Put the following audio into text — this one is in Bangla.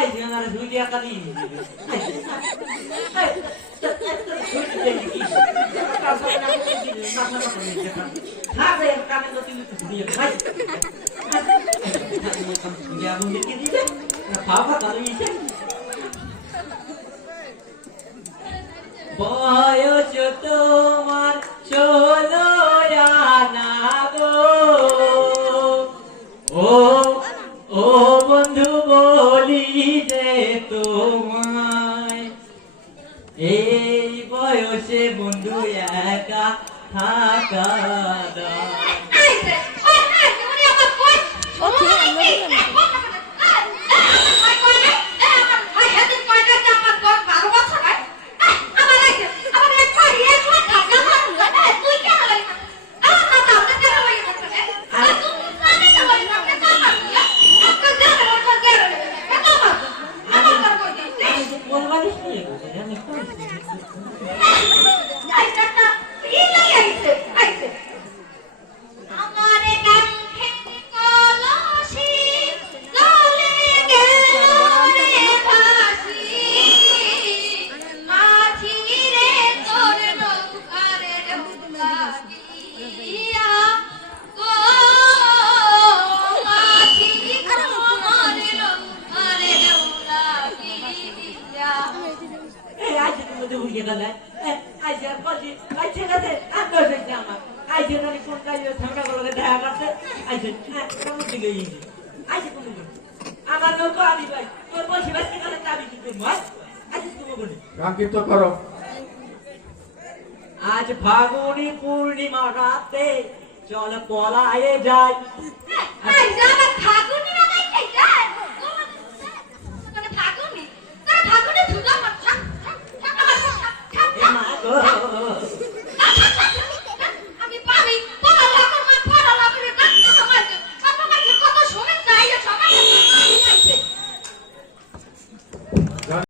আইছে আমার দুই টাকা দিয়ে বয়স তোমার 16 আনা গো ও বন্ধু বলি যে তোমায় এই বয়সে বন্ধু একা থাকা আজ ফাগুনি পূর্ণিমা রাতে চল পলায়ে যাই। ফাগুনি